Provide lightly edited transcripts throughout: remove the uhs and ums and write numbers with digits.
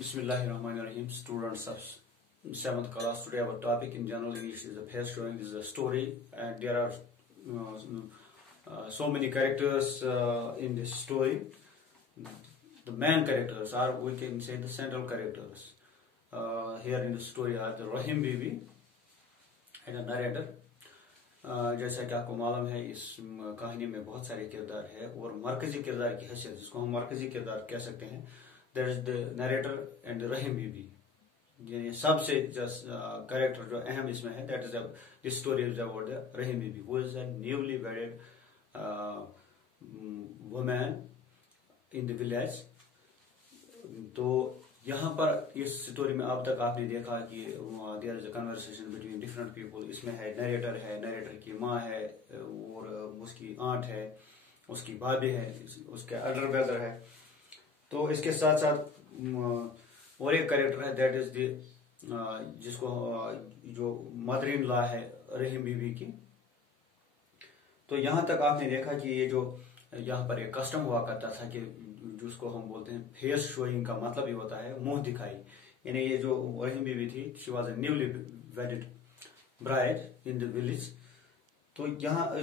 Bismillahirrahmanirrahim. Students of 7th class. Today our topic in general English is a face showing. This is a story, and there are so many characters in this story. The main characters, or we can say the central characters here in the story, are the Rahim Bibi and the narrator. जैसा कि आपको मालूम है, इस कहानी में बहुत सारे किरदार है और मरकजी किरदार की हैसियत, जिसको हम मरकजी किरदार कह सकते हैं, that is the narrator and the Rahim Bibi. यानी सबसे कैरेक्टर जो अहम इसमें है, that is this story is about the Rahim Bibi, who is a newly wedded woman in the village. तो यहाँ पर इस स्टोरी में अब तक आपने देखा कि there is a conversation between different people. इसमें है, नरेटर की माँ है और उसकी आंट है, उसकी भाभी है, उसके अल्डर ब्रदर है। तो इसके साथ साथ और एक कैरेक्टर है, दैट इज द जिसको जो मदर इन लॉ है रहीम बीबी की। तो यहाँ तक आपने देखा कि ये जो यहाँ पर एक कस्टम हुआ करता था कि जिसको हम बोलते हैं फेस शोइंग, का मतलब ये होता है मुंह दिखाई। यानी ये जो रहीम बीबी थी, she was a newly wedded bride in the village. तो यहाँ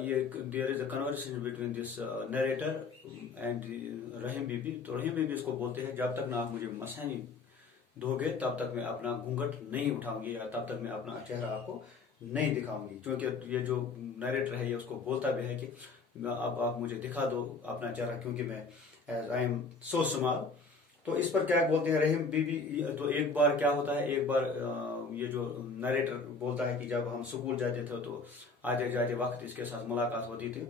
ये there is a conversation between this narrator and Rahim Bibi. तो रहीम बीबी इसको बोलते हैं, जब तक ना आप मुझे मसानी दोगे तब तक मैं अपना घूंघट नहीं उठाऊंगी, या तब तक मैं अपना चेहरा आपको नहीं दिखाऊंगी। क्योंकि ये जो नरेटर है, ये उसको बोलता भी है कि अब आप मुझे दिखा दो अपना चेहरा, क्योंकि मैं as I am so small. तो इस पर क्या बोलते हैं रहीम बीबी। तो एक बार क्या होता है, एक बार ये जो नरेटर बोलता है कि जब हम स्कूल जाते थे तो आते जाते वक्त इसके साथ मुलाकात होती थी।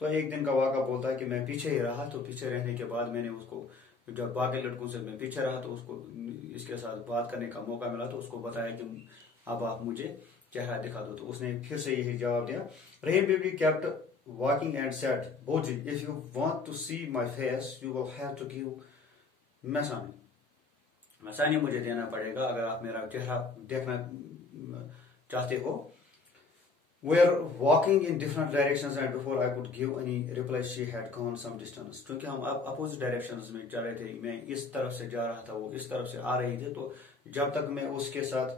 तो एक दिन का वाक़ा बोलता है कि मैं पीछे ही रहा, तो पीछे रहने के बाद मैंने उसको, जब बाकी लड़कों से मैं पीछे रहा, तो उसको इसके साथ बात करने का मौका मिला। तो उसको बताया कि अब आप मुझे चेहरा दिखा दो। तो उसने फिर से यही जवाब दिया। रहीम बीबी kept walking and said, "Boji, if you want to see my face, you will have to give Masani मुझे देना पड़ेगा अगर आप मेरा चेहरा देखना चाहते हो। We are walking in different directions and before I could give any reply, she had gone some distance." क्योंकि हम अपोजिट डायरेक्शंस में चल रहे थे, मैं इस तरफ से जा रहा था, वो इस तरफ से आ रही थी। तो जब तक मैं उसके साथ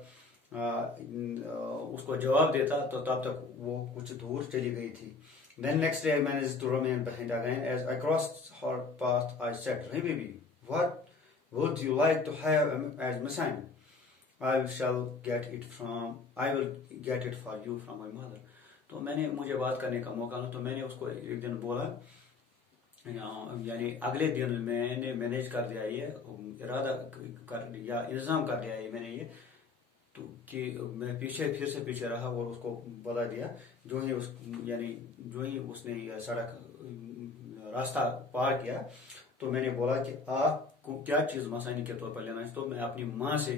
उसको जवाब देता, तो तब तक वो कुछ दूर चली गई थी। Then next day I managed to remain behind again. As I crossed her path, I said, "Hey baby, what would you like to have as missile? I will get it for you from my mother." तो मुझे बात करने का मौका मिला। तो मैंने उसको एक दिन बोला, यानी अगले दिन मैंने मैनेज कर दिया, ये इरादा कर या इंतजाम कर दिया ये मैंने ये, तो कि मैं फिर से पीछे रहा और उसको बता दिया। जो ही उसने सड़क रास्ता पार किया, तो मैंने बोला कि आपको क्या चीज मसानी के तौर पर लेना है, तो मैं अपनी माँ से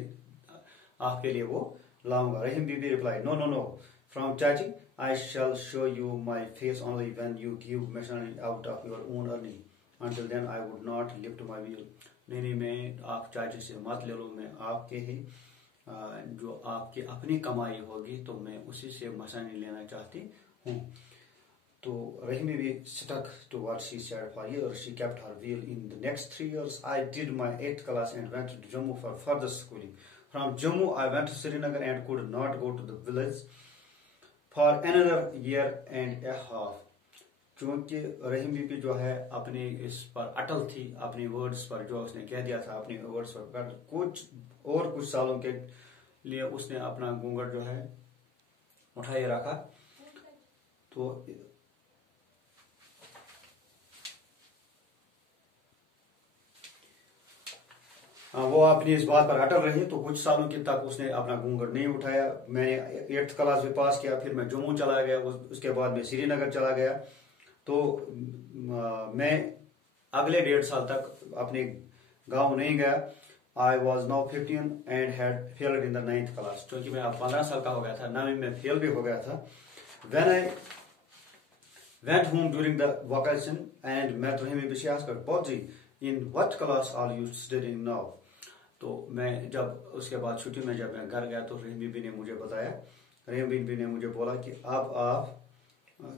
आपके लिए वो लाऊंगा। Rahim Bibi reply, "no no no, from चाची I shall show you my face only when you give मसानी out of your own earning, until then I would not lift my veil." नहीं, मैं आप चाची से मत ले लो, मैं आपके ही जो आपकी अपनी कमाई होगी, तो मैं उसी से मसानी लेना चाहती हूँ। तो Rahim Bibi stuck to what she said for years. She kept her wheel. In the next 3 years, I did my 8th class and went to Jammu for further schooling. From Jammu, I went to Srinagar and could not go to the village for another year and a half. क्योंकि रहीम बीबी जो है अपने इस पर अटल थी, अपने words पर, जो उसने कह दिया था अपने वर्ड्स पर। कुछ सालों के लिए उसने अपना घूंघट जो है उठाए रखा। तो वो अपनी इस बात पर अटल रही। तो कुछ सालों के तक उसने अपना घूंघट नहीं उठाया। मैंने 8th क्लास में पास किया, फिर मैं जम्मू चला गया, उसके बाद मैं श्रीनगर चला गया। तो मैं अगले 1.5 साल तक अपने गांव नहीं गया। I was now 15 and had failed in the 9th class, क्योंकि मैं अब 15 साल का हो गया था, 9वीं में फेल भी हो गया था। When I went home during the vacation and met Rahim Bibi, she asked, "Boji, in what class are you studying now?" तो मैं जब उसके बाद छुट्टी में जब मैं घर गया, तो रहीम बीबी ने मुझे बताया, रहीम बीबी ने मुझे बोला कि अब आप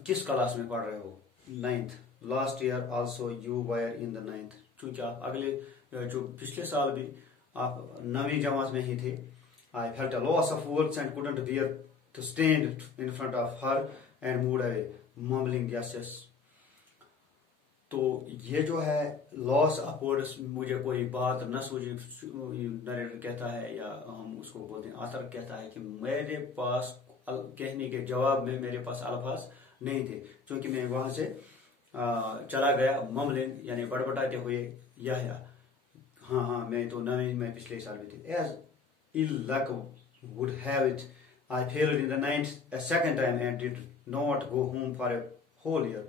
किस क्लास में पढ़ रहे हो? 9th. Last year also you were in the 9th. चूंकि आप अगले जो पिछले साल भी आप 9वीं जमात में ही थे, I felt a loss of words and couldn't bear to stand in front of her and moved away, mumbling yes yes. तो ये जो है लॉस ऑफ वर्ड्स, मुझे कोई बात न सूझी, नरेटर कहता है या हम उसको बोलते हैं आथर कहता है कि मेरे पास कहने के जवाब में मेरे पास अल्फाज नहीं थे, क्योंकि मैं वहां से चला गया ममलिंग यानी बड़बड़ाते हुए या हाँ मैं तो 9वीं में पिछले साल भी थे. As ill luck would have it, I failed in the 9th a second time and did not go home for a whole year.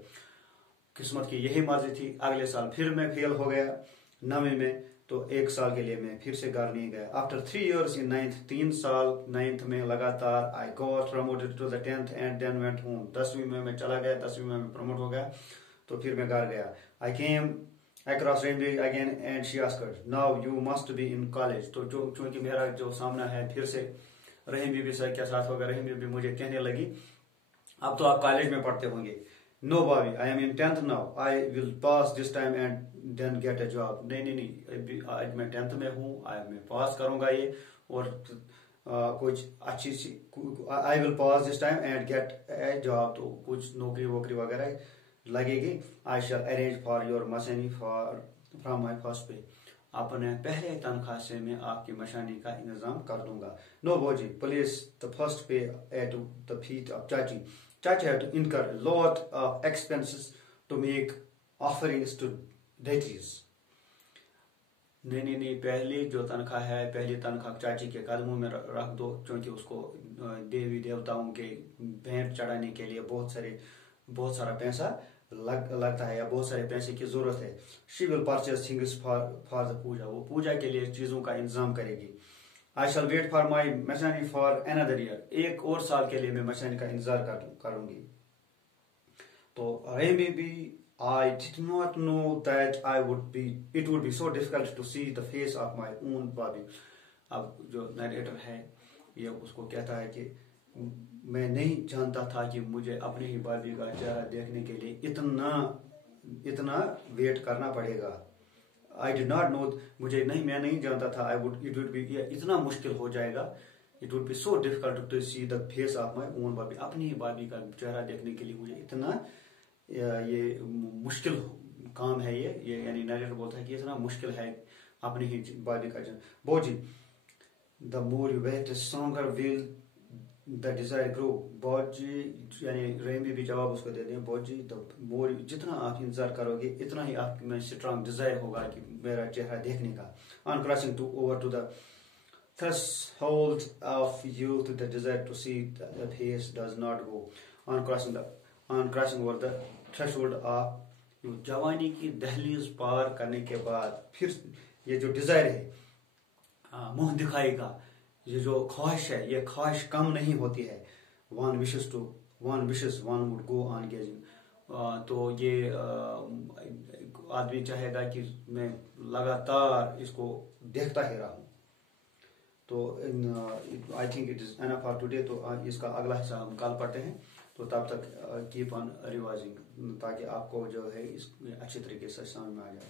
किस्मत की यही मर्जी थी, अगले साल फिर मैं फेल हो गया 9वीं में, तो एक साल के लिए मैं फिर से घर नहीं गया. आफ्टर 3 years in 9th, 3 साल 9th में लगातार I got promoted to the 10th and then went home. 10वीं में मैं चला गया, 10वीं में मैं प्रमोट हो गया, तो फिर मैं घर गया. I came across Rainbow again and she asked, now you must be in college. तो जो चूंकि मेरा जो सामना है फिर से रहीम बीबी सर के साथ होगा, रहीम बीबी मुझे कहने लगी अब तो आप कॉलेज में पढ़ते होंगे. नो भाभी, I am in 10th now, I will pass this time and then get a job. नहीं आज मैं 10th में हूँ, मैं पास करूंगा ये और कुछ अच्छी सी, I will pass this time and get a job, तो कुछ नौकरी वोकरी वगैरह लगेगी. I shall arrange for your मशानी फ्रॉम माई फर्स्ट पे. अपने पहले तनख्वाह से मैं आपकी मशानी का इंतजाम कर दूंगा. नो बोजी, प्लीज द फर्स्ट पे एट द फीट ऑफ चाची. Chachi had to incur a lot of expenses to make offerings to deities. नहीं, पहली जो तनख्वाह है, पहली तनख्वाह चाची के कदमों में रख दो, क्योंकि उसको देवी देवताओं के भेंट चढ़ाने के लिए बहुत सारा पैसा लगता है या बहुत सारे पैसे की जरूरत है. She will purchase things for the पूजा, वो पूजा के लिए चीजों का इंतजाम करेगी. I shall wait for my mashani for another year. एक और साल के लिए मैं मशानी का इंतजार करूंगी. तो रहीम बीबी, I did not know that it would be so difficult to see the face of my own Babi. अब जो नरेटर है ये उसको कहता है कि मैं नहीं जानता था कि मुझे अपने ही बाबी का चेहरा देखने के लिए इतना वेट करना पड़ेगा. I did not know, मैं नहीं जानता था. It would be, इतना मुश्किल हो जाएगा. It would be so difficult to see the face of my own बाबी. अपनी ही बाबी का चेहरा देखने के लिए मुझे इतना ये मुश्किल काम है ये यानी नरेटर बोलता है कि इतना मुश्किल है अपनी ही बाबी का चेहरा. बोजी, the more you wait, the stronger will the desire grow. बोजी यानी रेमी भी जवाब उसको दे दें, बोजी द मोर, जितना आप इंतजार करोगे इतना ही आप में स्ट्रांग डिजायर होगा कि मेरा चेहरा देखने का. On crossing over to the threshold of youth, the desire to see the face does not go. On crossing over the threshold of youth, जवानी की दहलीज पार करने के बाद फिर ये जो डिजायर है मुंह दिखाई का, ये जो ख्वाहिश है, ये ख्वाहिश कम नहीं होती है. one wishes one would go on gazing. तो ये आदमी चाहेगा कि मैं लगातार इसको देखता ही रहूं. तो I think it is enough for today. तो इसका अगला हिस्सा हम कल पढ़ते हैं. तो तब तक कीप ऑन रिवाइजिंग ताकि आपको जो है इस अच्छी तरीके से समझ में आ जाए.